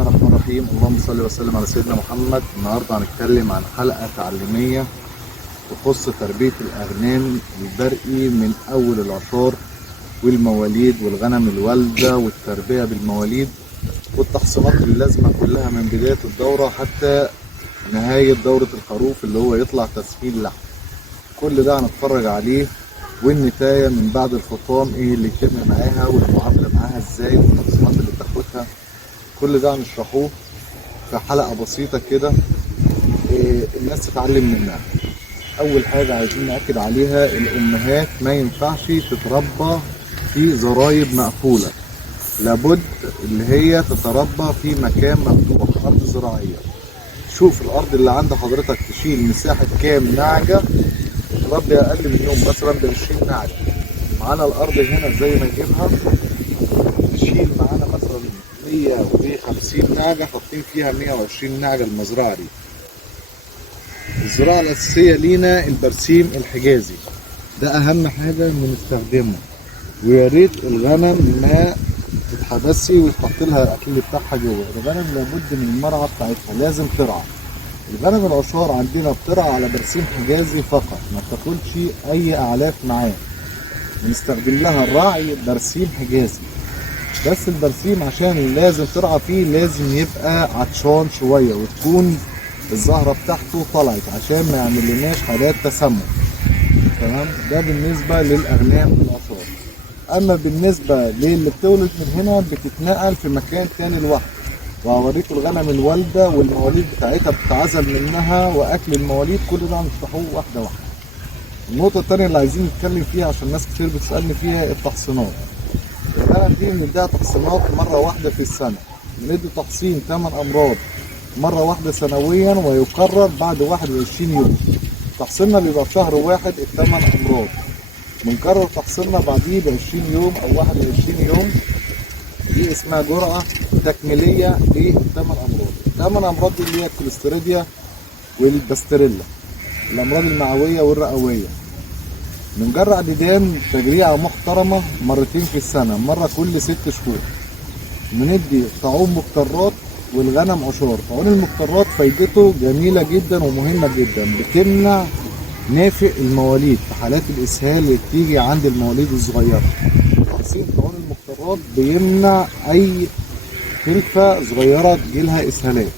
الله الرحمن الرحيم. اللهم صل وسلم على سيدنا محمد. النهارده هنتكلم عن حلقة تعليمية تخص تربية الأغنام البرقي من أول العشار والمواليد والغنم الوالدة والتربية بالمواليد والتحصينات اللازمة كلها من بداية الدورة حتى نهاية دورة الخروف اللي هو يطلع تسهيل لحم. كل ده هنتفرج عليه، والنتاية من بعد الفطام ايه اللي يتم معاها والمعاملة معاها ازاي والتحصينات اللي بتاخدها. كل ده هنشرحوه في حلقة بسيطة كده الناس تتعلم منها. أول حاجة عايزين نأكد عليها، الأمهات ما ينفعش تتربى في زرايب مقفولة، لابد اللي هي تتربى في مكان مفتوح، أرض زراعية. شوف الأرض اللي عند حضرتك تشيل مساحة كام نعجة، تربي أقل من يوم مثلا ب20 نعجة. معانا الأرض هنا زي ما نجيبها تشيل معانا مثلا 150 نعجة، حاطين فيها 120 نعجة المزرعة دي. الزراعة الأساسية لينا البرسيم الحجازي، ده أهم حاجة بنستخدمه. ويا ريت الغنم ما تتحبسي وتحط لها الأكل بتاعها جوه. الغنم لابد من المرعى بتاعتها، لازم ترعى. الغنم العشار عندنا بترعى على برسيم حجازي فقط، ما بتاكلش أي أعلاف معاه. بنستخدم لها الراعي برسيم حجازي، بس البرسيم عشان لازم ترعى فيه لازم يبقى عطشان شوية وتكون الزهرة بتاعته طلعت عشان ما يعملناش حالات تسمم. تمام؟ ده بالنسبة للأغنام العشار. أما بالنسبة للي بتولد من هنا بتتنقل في مكان تاني لوحده، وهوريكم الغنم الوالدة والمواليد بتاعتها بتتعزل منها وأكل المواليد. كل ده هنشرحوه واحدة واحدة. النقطة التانية اللي عايزين نتكلم فيها عشان ناس كتير بتسألني فيها، التحصينات. الغنم دي بنديها تحصينات مرة واحدة في السنة. بندي تحصين 8 أمراض مرة واحدة سنويا، ويكرر بعد 21 يوم. تحصيننا بيبقى في شهر واحد ال8 أمراض، بنكرر تحصيننا بعديه ب20 يوم أو 21 يوم. دي اسمها جرعة تكميلية ل8 أمراض. ال8 أمراض دي اللي هي الكوليستيريديا والباستريلا، الأمراض المعوية والرئوية. بنجرع ديدان تجريعة محترمة مرتين في السنة، مرة كل 6 شهور. بندي طاعون مقطرات والغنم عشار. طاعون المقطرات فايدته جميلة جدا ومهمة جدا، بتمنع نافق المواليد في حالات الإسهال اللي بتيجي عند المواليد الصغيرة. تقسيم طاعون المقطرات بيمنع أي خلفة صغيرة تجيلها إسهالات.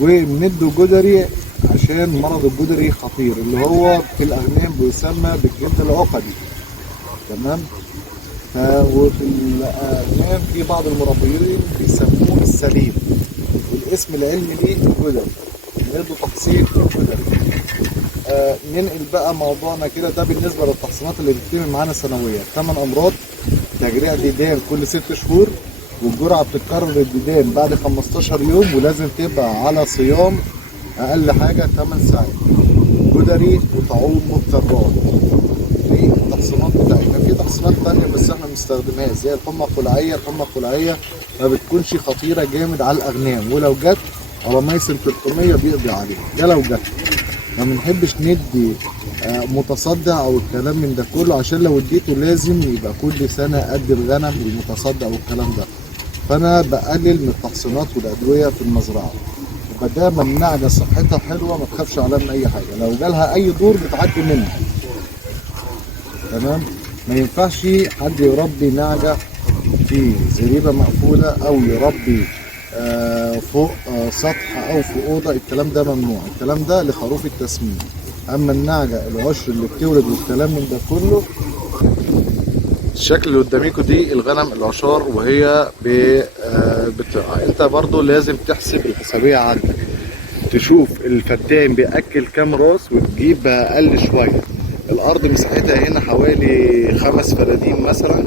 وبندي جدري عشان مرض الجدري خطير، اللي هو في الأغنام بيسمى بالجلد العقدي. تمام؟ وفي الأغنام في بعض المربيين بيسموه السليم، والاسم العلمي ليه الجدري. ندي تحصين الجدري. ننقل بقى موضوعنا كده. ده بالنسبة للتحصينات اللي بتتم معانا سنويا. 8 أمراض، تجريع ديدان كل 6 شهور، والجرعة بتتكرر الديدان بعد 15 يوم، ولازم تبقى على صيام أقل حاجة 8 ساعات. جدري وطاعون مضطرات. دي التحصينات بتاعتنا. في تحصينات تانية بس احنا ما بنستخدمهاش زي الحمى القلعية. الحمى القلعية ما بتكونش خطيرة جامد على الأغنام، ولو جت رمايسل 300 بيقضي عليها. ده لو جت. ما بنحبش ندي متصدع او الكلام من ده كله، عشان لو اديته لازم يبقى كل سنه قد الغنم المتصدع والكلام ده. فانا بقلل من التحصينات والادويه في المزرعه. يبقى ده منعجه صحتها حلوه، ما تخافش عليها من اي حاجه. لو جالها اي دور بتعدي منها. تمام؟ ما ينفعش حد يربي نعجه في زريبه مقفوله، او يربي فوق سطح او في اوضه. الكلام ده ممنوع. الكلام ده لخروف التسمين. اما النعجه العشر اللي بتولد والكلام من ده كله. الشكل اللي قداميكوا دي الغنم العشار وهي بترعى. انت برضو لازم تحسب الحسابيه عندك، تشوف الفدان بياكل كام راس وتجيب اقل شويه. الارض مساحتها هنا حوالي 5 فدادين مثلا.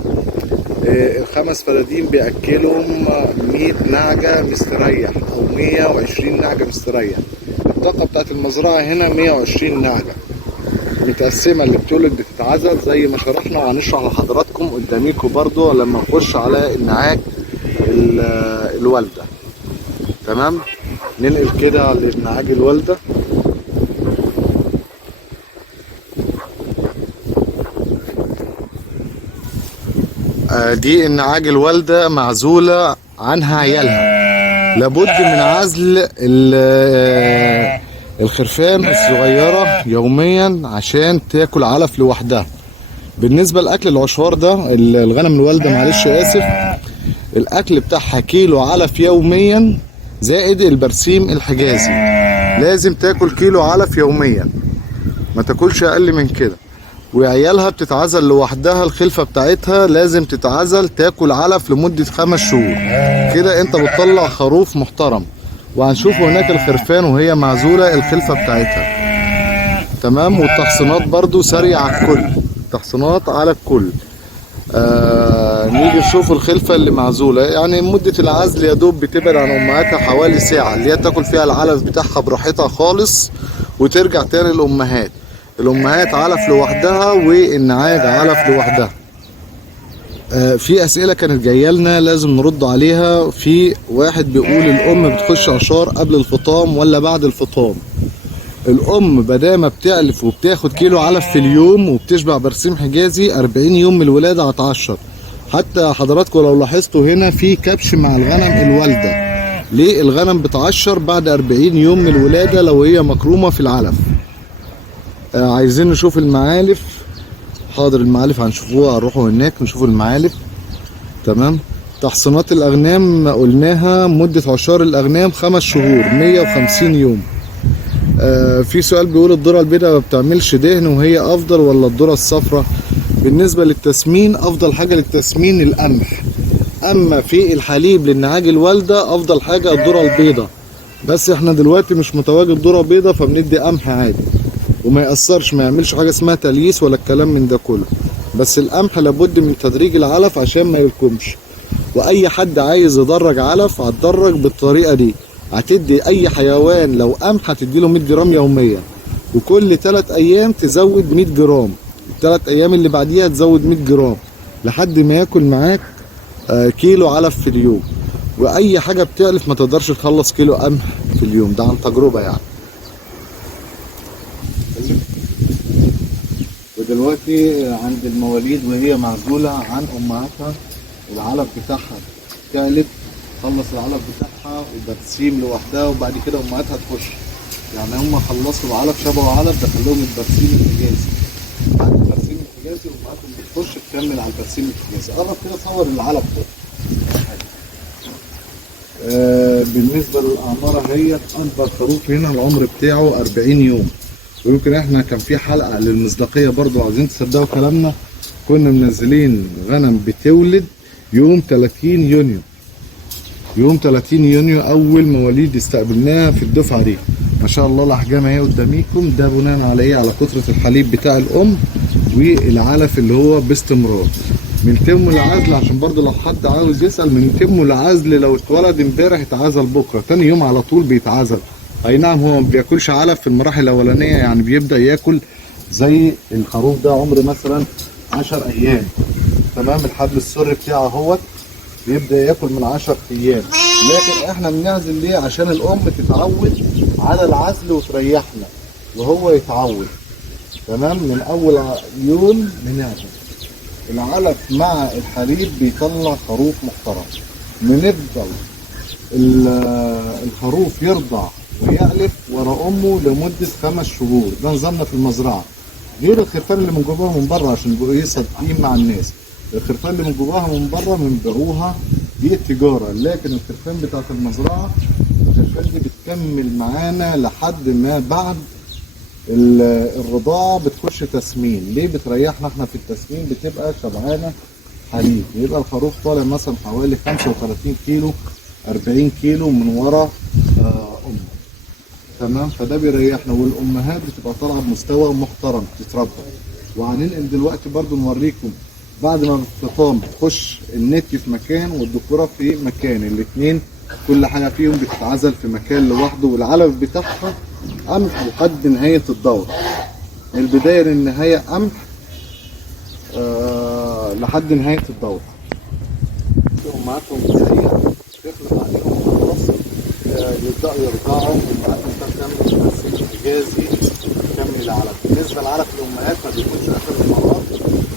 ال5 فدادين بيأكلهم 100 نعجة مستريح أو 120 نعجة مستريح. الطاقة بتاعت المزرعة هنا 120 نعجة متقسمة. اللي بتولد بتتعزل زي ما شرحنا، وهنشرح لحضراتكم قداميكم برضو لما نخش على النعاج الوالدة. تمام؟ ننقل كده للنعاج الوالدة. دي النعاج الوالدة معزولة عنها عيالها. لابد من عزل الخرفان الصغيرة يوميا عشان تاكل علف لوحدها. بالنسبة لأكل العشوار ده، الغنم الوالدة معلش آسف، الأكل بتاعها كيلو علف يوميا زائد البرسيم الحجازي. لازم تاكل كيلو علف يوميا، ما تاكلش أقل من كده. وعيالها بتتعزل لوحدها، الخلفة بتاعتها لازم تتعزل تاكل علف لمدة 5 شهور. كده انت بتطلع خروف محترم. وهنشوف هناك الخرفان وهي معزولة الخلفة بتاعتها. تمام. والتحصينات برضو سريعة على الكل، تحصينات على الكل. نيجي نشوف الخلفة اللي معزولة. يعني مدة العزل يا دوب بتبعد عن امهاتها حوالي ساعة، اللي هي تاكل فيها العلف بتاعها براحتها خالص وترجع تاني للامهات. الامهات علف لوحدها والنعاج علف لوحدها. في اسئله كانت جايه لنا لازم نرد عليها. في واحد بيقول الام بتخش عشار قبل الفطام ولا بعد الفطام؟ الام بدامه بتعلف وبتاخد كيلو علف في اليوم وبتشبع برسيم حجازي 40 يوم من الولاده هتعشر. حتى حضراتكم لو لاحظتوا هنا في كبش مع الغنم الوالده. ليه الغنم بتعشر بعد 40 يوم من الولاده لو هي مكرومه في العلف؟ عايزين نشوف المعالف. حاضر، المعالف هنشوفوها، هنروحوا هناك نشوف المعالف. تمام. تحصينات الاغنام قلناها مدة عشار الاغنام 5 شهور 150 يوم. في سؤال بيقول الذرة البيضاء ما بتعملش دهن وهي افضل ولا الذرة الصفراء؟ بالنسبة للتسمين افضل حاجة للتسمين القمح. اما في الحليب للنعاج الوالدة افضل حاجة الذرة البيضاء. بس احنا دلوقتي مش متواجد ذرة بيضاء فبندي قمح عادي وما يأثرش، ما يعملش حاجة اسمها تلييس ولا الكلام من ده كله. بس القمح لابد من تدريج العلف عشان ما يلكمش. واي حد عايز يدرج علف هتدرج بالطريقة دي. هتدي اي حيوان لو قمح هتديله 100 جرام يوميا، وكل 3 ايام تزود 100 جرام، ال3 ايام اللي بعديها تزود 100 جرام لحد ما ياكل معاك كيلو علف في اليوم. واي حاجة بتعلف ما تقدرش تخلص كيلو قمح في اليوم، ده عن تجربة يعني. ودلوقتي عند المواليد وهي معزولة عن امهاتها، العلف بتاعها تعلب، تخلص العلف بتاعها والبرسيم لوحدها، وبعد كده امهاتها تخش. يعني هم خلصوا العلف شبعوا علف دخلهم البرسيم الحجازي. بعد البرسيم الحجازي امهاتهم بتخش تكمل على البرسيم الحجازي. قرب كده صور العلف ده. بالنسبة للأعمار هي أكبر خروف هنا العمر بتاعه 40 يوم. ويمكن احنا كان في حلقة للمصداقية برضو، عايزين تصدقوا كلامنا، كنا منزلين غنم بتولد يوم 30 يونيو. يوم 30 يونيو أول مواليد استقبلناها في الدفعة دي. ما شاء الله الأحجام اهي قداميكم. ده بناء على ايه؟ على كثرة الحليب بتاع الأم والعلف اللي هو باستمرار. من تم العزل عشان برضو لو حد عاوز يسأل، من تم العزل لو اتولد امبارح اتعزل بكرة، تاني يوم على طول بيتعزل. اي نعم هو ما بياكلش علف في المراحل الاولانيه، يعني بيبدا ياكل زي الخروف ده عمر مثلا 10 ايام. تمام. الحبل السري بتاعه اهوت بيبدا ياكل من 10 ايام. لكن احنا بنعزل ليه؟ عشان الام تتعود على العزل وتريحنا وهو يتعود. تمام. من اول يوم بنعزل. العلف مع الحليب بيطلع خروف محترم. بنفضل الخروف يرضع ويألف ورا امه لمده 5 شهور. ده نظامنا في المزرعه. غير الخرفان اللي من جواها من بره عشان يبقوا صادقين مع الناس. الخرفان اللي من جواها من بره بنبيعوها دي التجاره، لكن الخرفان بتاعت المزرعه الخرفان دي بتكمل معانا لحد ما بعد الرضاعه بتخش تسمين. ليه؟ بتريحنا احنا في التسمين، بتبقى شبعانه حليب. يبقى الخروف طالع مثلا حوالي 35 كيلو 40 كيلو من ورا امه. تمام. فده بيريحنا، والامهات بتبقى طالعه بمستوى محترم تتربى. وهننقل دلوقتي برضو نوريكم بعد ما الفطام بتخش النتي في مكان والذكوره في مكان، الاثنين كل حاجه فيهم بتتعزل في مكان لوحده، والعلف بتاعها قمح لحد نهايه الدوره. البدايه للنهايه قمح لحد نهايه الدوره. امهاتهم سريع تخلط عليهم خلاص يبداوا يرضعوا. امهاتهم تعمل تمثيل حجازي تكمل العلف. بالنسبه للعلف الامهات ما بيكونش اخر المرات،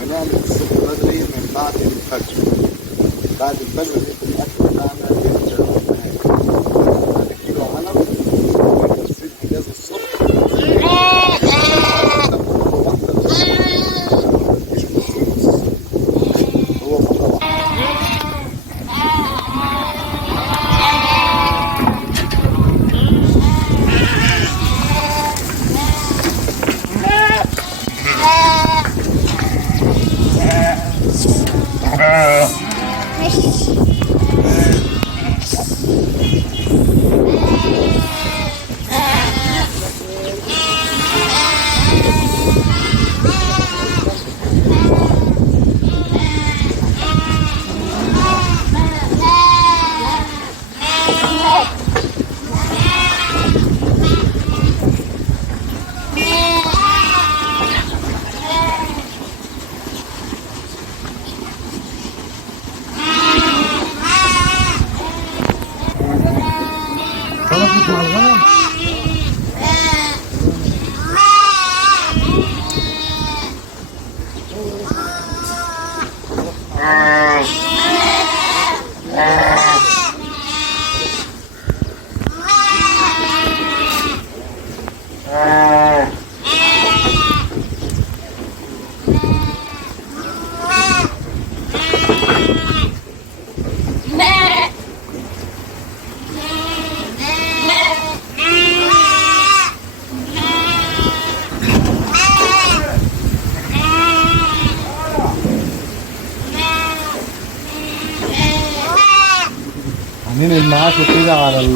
بنعمل الصبح بدري من بعد الفجر. بعد الفجر بيكون الاكل بتاعنا للامهات. خلصت مع الغنم. مين اللي معاكوا كده على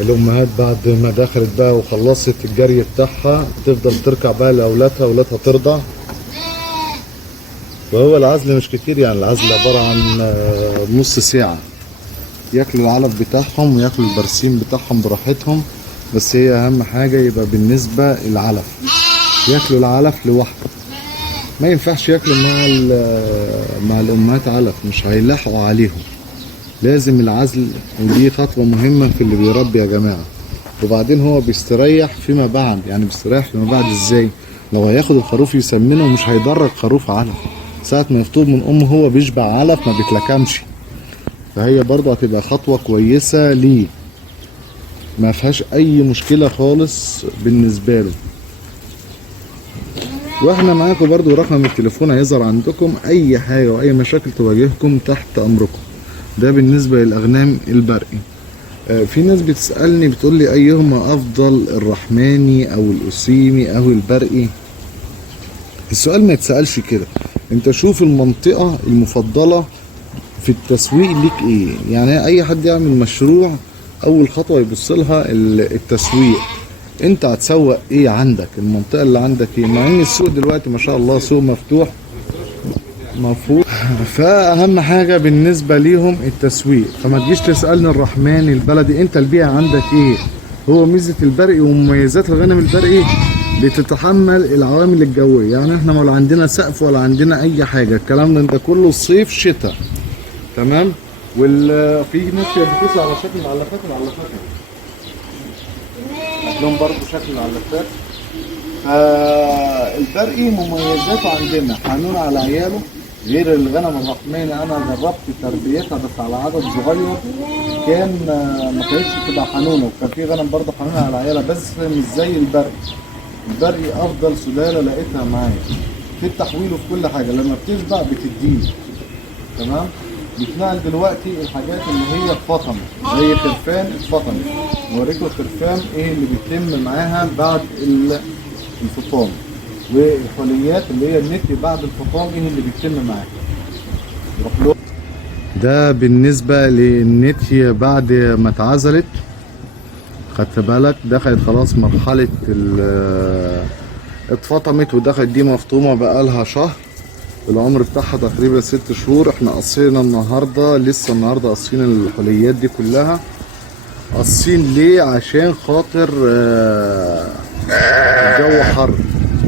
الأمهات بعد ما دخلت بقى وخلصت الجري بتاعها تفضل تركع بقى لأولادها، أولادها ترضع. وهو العزل مش كتير، يعني العزل عبارة عن نص ساعة، ياكلوا العلف بتاعهم وياكلوا البرسيم بتاعهم براحتهم. بس هي أهم حاجة يبقى بالنسبة العلف، ياكلوا العلف لوحده، ما ينفعش ياكلوا مع الأمهات علف، مش هيلاحقوا عليهم. لازم العزل، ودي خطوة مهمة في اللي بيربي يا جماعة. وبعدين هو بيستريح فيما بعد، يعني بيستريح فيما بعد ازاي؟ لو هياخد الخروف يسمنه مش هيدرج خروف علف، ساعة ما يفطوب من أمه هو بيشبع علف ما بيتلكمش. فهي برضه هتبقى خطوة كويسة ليه، ما فيهاش أي مشكلة خالص بالنسبة له. واحنا معاكم برضه رقم التليفون هيظهر عندكم، أي حاجة وأي مشاكل تواجهكم تحت أمركم. ده بالنسبة للأغنام البرقي. في ناس بتسألني بتقول لي أيهما أفضل، الرحماني أو الأسيمي أو البرقي؟ السؤال ما يتسألش كده، أنت شوف المنطقة المفضلة في التسويق ليك إيه. يعني أي حد يعمل مشروع أول خطوة يبص لها التسويق، أنت هتسوق إيه عندك، المنطقة اللي عندك إيه. مع إن السوق دلوقتي ما شاء الله سوق مفتوح مفهوم. فاهم حاجه بالنسبه ليهم التسويق. فما تجيش تسالني الرحمن البلدي، انت البيئه عندك ايه. هو ميزه البرقي ومميزات الغنم البرقي بتتحمل العوامل الجويه، يعني احنا ولا عندنا سقف ولا عندنا اي حاجه، الكلام ده كله صيف شتاء، تمام. في ناس بتسال على شكل العلافات، لهم برضه شكل العلافات. البرقي مميزاته عندنا حنون على عياله، غير الغنم الرحماني انا جربت تربيتها بس على عدد صغير، كان ما كانتش تبقى حنونه، وكان في غنم برضه حنونه على عيالها بس مش زي البرقي. البرقي افضل سلاله لقيتها معايا في التحويل وفي كل حاجه، لما بتشبع بتديني، تمام. بتنقل دلوقتي الحاجات اللي هي اتفطمت زي خرفان اتفطمت، نوريكم الخرفان ايه اللي بيتم معاها بعد الفطام، والحليات اللي هي النتي بعد الفطام ايه اللي بيتم معاها. ده بالنسبة للنتي بعد ما اتعزلت، خدت بالك دخلت خلاص مرحلة اتفطمت ودخلت دي مفطومة بقالها شهر، العمر بتاعها تقريبا 6 شهور. احنا قصينا النهارده، لسه النهارده قصين الحليات دي كلها. قصين ليه؟ عشان خاطر الجو حر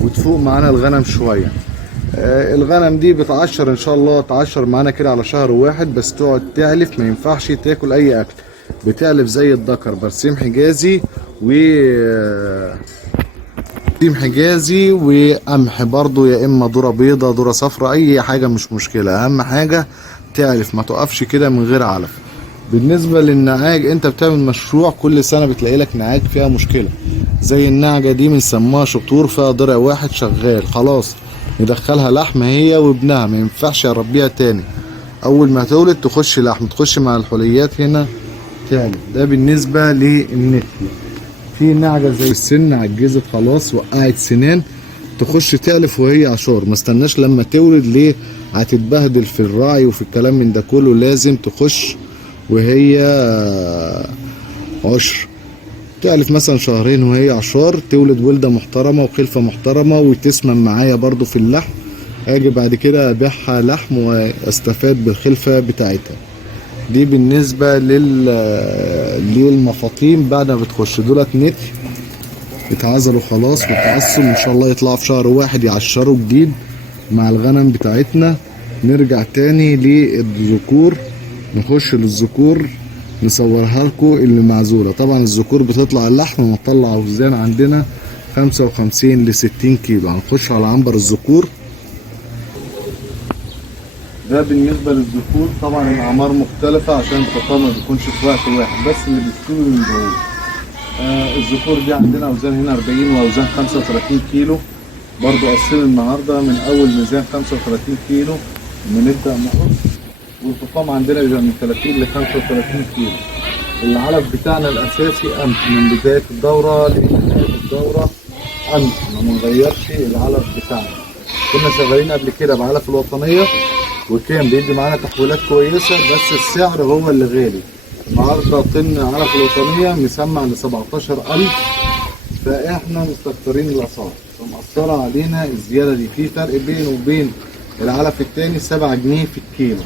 وتفوق معانا الغنم شويه. الغنم دي بتعشر ان شاء الله، تعشر معانا كده على شهر واحد، بس تقعد تعلف، ما ينفعش تاكل اي اكل، بتعلف زي الذكر، برسيم حجازي حجازي وقمح برضو، يا اما ذره بيضه ذره صفراء، اي حاجه مش مشكله، اهم حاجه تعرف ما تقفش كده من غير علف. بالنسبة للنعاج، انت بتعمل مشروع كل سنة بتلاقي لك نعاج فيها مشكلة، زي النعجة دي بنسموها شطور، فيها ضلع واحد شغال خلاص، ندخلها لحم هي وابنها، ما ينفعش اربيها تاني. اول ما تولد تخش لحم، تخش مع الحليات هنا تاني. ده بالنسبة للنتي. في نعجة زي السن عجزت خلاص، وقعت سنان، تخش تعلف وهي عشار، ما استناش لما تولد، ليه؟ هتتبهدل في الرعي وفي الكلام من ده كله. لازم تخش وهي عشر، تعلف مثلا شهرين وهي عشار، تولد ولدة محترمة وخلفة محترمة وتسمن معايا برضو في اللحم. اجي بعد كده ابيعها لحم واستفاد بالخلفة بتاعتها. دي بالنسبة للمفاطيم بعد ما بتخش. دولت نتي اتعزلوا خلاص وتعصوا، ان شاء الله يطلعوا في شهر واحد يعشروا جديد مع الغنم بتاعتنا. نرجع تاني للذكور، نخش للذكور نصورها لكم اللي معزولة. طبعا الذكور بتطلع اللحم ونطلع اوزان عندنا 55 ل 60 كيلو. هنخش على عنبر الذكور. ده بالنسبة للذكور. طبعا الأعمار مختلفة عشان التطور ما بيكونش في وقت واحد، بس اللي بيستوي من بعيد. الذكور دي عندنا أوزان هنا 40 وأوزان 35 كيلو. برضو قصير النهاردة من أول ميزان 35 كيلو بنبدأ نقص، والفطام عندنا بيبقى من 30 ل 35 كيلو. العلف بتاعنا الأساسي قمح من بداية الدورة لنهاية الدورة قمح، ما بنغيرش العلف بتاعنا. كنا شغالين قبل كده بعلف الوطنية وكان بيدي معانا تحويلات كويسة، بس السعر هو اللي غالي. النهارده طن علف الوطنية مسمع ل 17,000، فاحنا مستكترين الأسعار فمأثرة علينا الزيادة دي. في فرق بينه وبين العلف التاني 7 جنيه في الكيلو،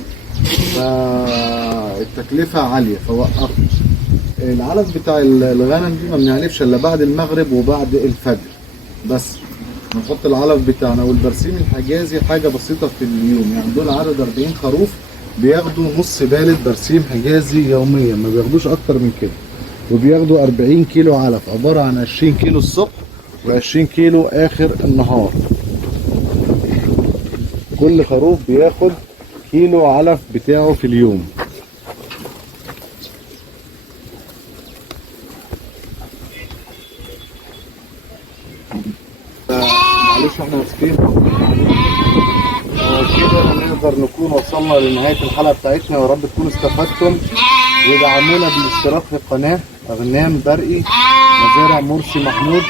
فالتكلفة عالية فوقفت. العلف بتاع الغنم دي ما بنعلفش إلا بعد المغرب وبعد الفجر بس. نحط العلف بتاعنا. والبرسيم الحجازي حاجة بسيطة في اليوم، يعني دول عدد 40 خروف بياخدوا نص بالة برسيم حجازي يوميا، ما بياخدوش أكتر من كده. وبياخدوا 40 كيلو علف، عبارة عن 20 كيلو الصبح و20 كيلو آخر النهار. كل خروف بياخد كيلو علف بتاعه في اليوم. معلش احنا اسفين كده. نقدر نكون وصلنا لنهاية الحلقة بتاعتنا، ويا رب تكونوا استفدتم. ودعمونا بالاشتراك في القناة أغنام برقي مزارع مرسي محمود.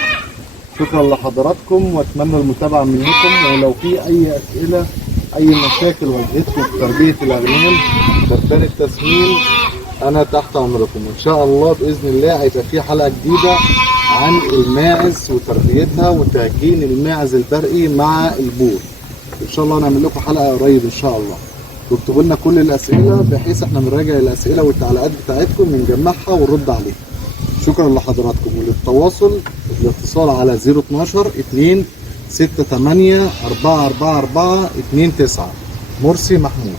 شكرا لحضراتكم واتمنى المتابعة منكم. ولو في أي أسئلة، أي مشاكل واجهتكم في تربية الأغنام بردان التسمين، أنا تحت أمركم. وإن شاء الله بإذن الله هيبقى في حلقة جديدة عن الماعز وتربيتها وتهجين الماعز البرقي مع البور. ان شاء الله هنعمل لكم حلقه قريب ان شاء الله. واكتبوا لنا كل الاسئله بحيث احنا بنراجع الاسئله والتعليقات بتاعتكم بنجمعها ونرد عليها. شكرا لحضراتكم. وللتواصل الاتصال على 012 2 68 444 29 مرسي محمود.